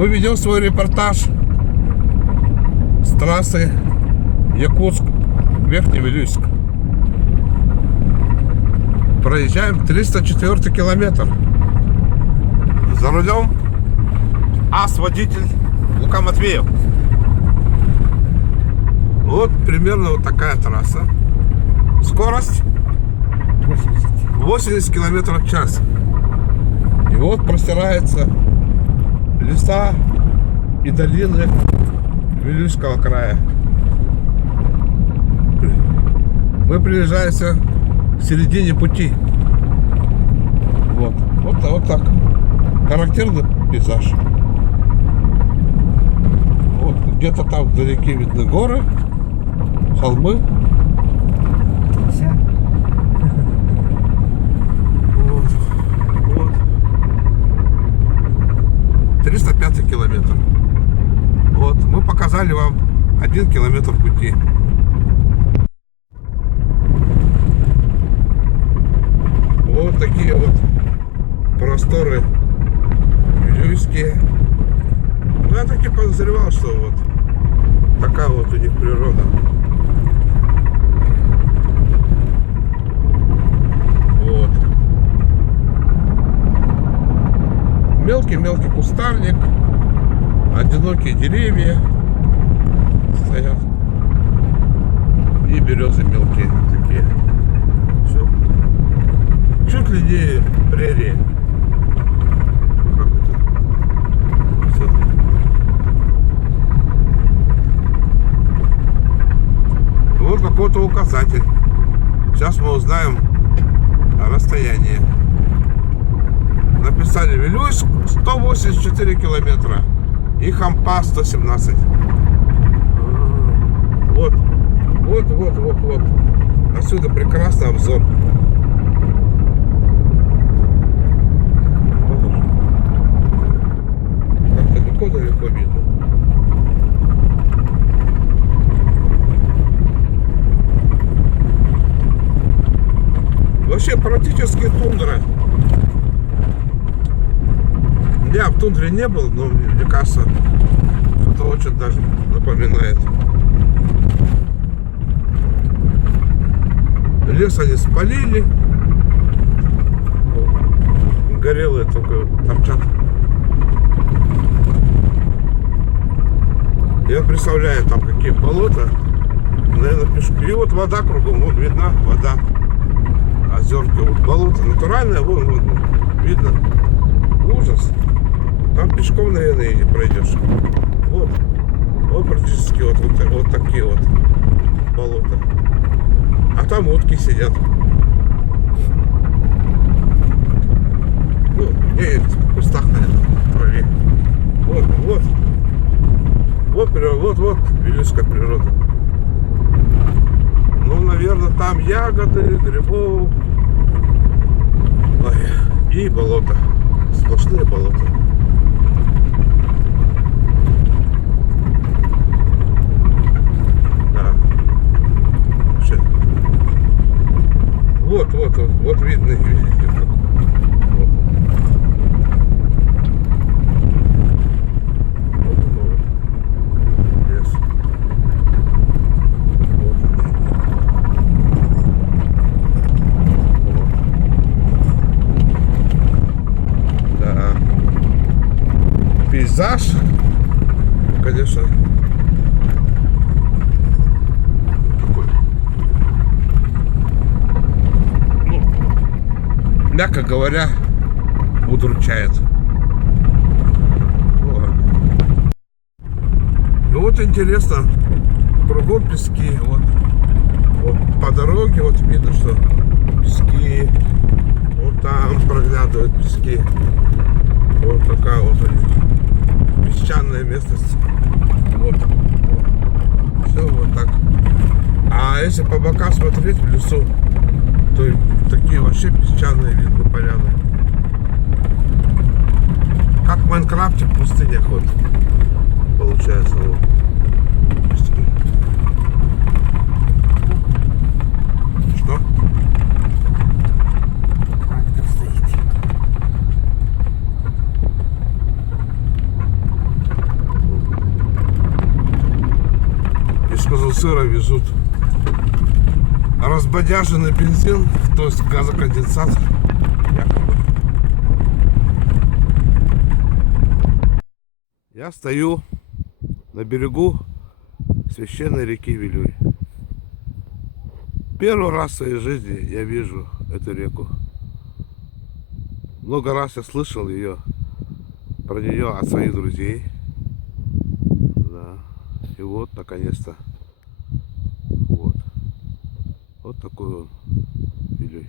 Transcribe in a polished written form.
Мы ведем свой репортаж с трассы Якутск-Верхний Вилюйск. Проезжаем 304 километр. За рулем ас-водитель Лука Матвеев. Вот примерно вот такая трасса. Скорость 80 километров в час. И вот простирается леса и долины Вилюйского края. Мы приезжаемся в середине пути. Вот так. Характерный пейзаж. Вот где-то там вдалеке видны горы, холмы. Вот. 305 километр. Вот, мы показали вам 1 километр пути. Вот такие вот просторы вилюйские. Ну, я так и подозревал, что вот такая вот у них природа. Вот. Мелкий-мелкий кустарник, одинокие деревья стоят и березы мелкие такие. Все. Чуть ли не прерия. Как это? Все. Вот какой-то указатель. Сейчас мы узнаем расстояние. Написали Вилюйск 184 километра и Хампа 117. Вот. Отсюда прекрасный обзор. Как-то далеко видно. Вообще практически тундра. Я в тундре не был, но мне кажется, это очень даже напоминает. Лес они спалили. Горелые только торчат. Я представляю, там какие болота. Наверное, пешком. И вот вода кругом, вон видна вода. Озерки, вот болото натуральное, вон видно. Ужас. Там пешком, наверное, и не пройдешь. Вот практически вот такие вот болота. А там утки сидят. Ну, где в кустах, наверное, в траве. Вот Вилюйская природа. Ну, наверное, там ягоды, грибов. Ой, и болото. Сплошные болота. Да. Вот видно, видите, как. Лес. Да. Пейзаж, конечно, такой, ну, мягко говоря, удручает. Ну вот интересно, кругом пески, вот по дороге вот видно, что пески, вот там проглядывают пески, вот такая вот у них песчаная местность, вот. Все вот так. А если по бокам смотреть в лесу, то такие вообще песчаные видно поляны. Как в Майнкрафте в пустынях вот получается. Вот. Что? Трактор стоит. сыра везут. Разбодяженный бензин, то есть газоконденсат, якобы. Я стою на берегу священной реки Вилюй. Первый раз в своей жизни я вижу эту реку. Много раз я слышал ее, про нее от своих друзей. Да. И вот, наконец-то, вот такой он Вилюй.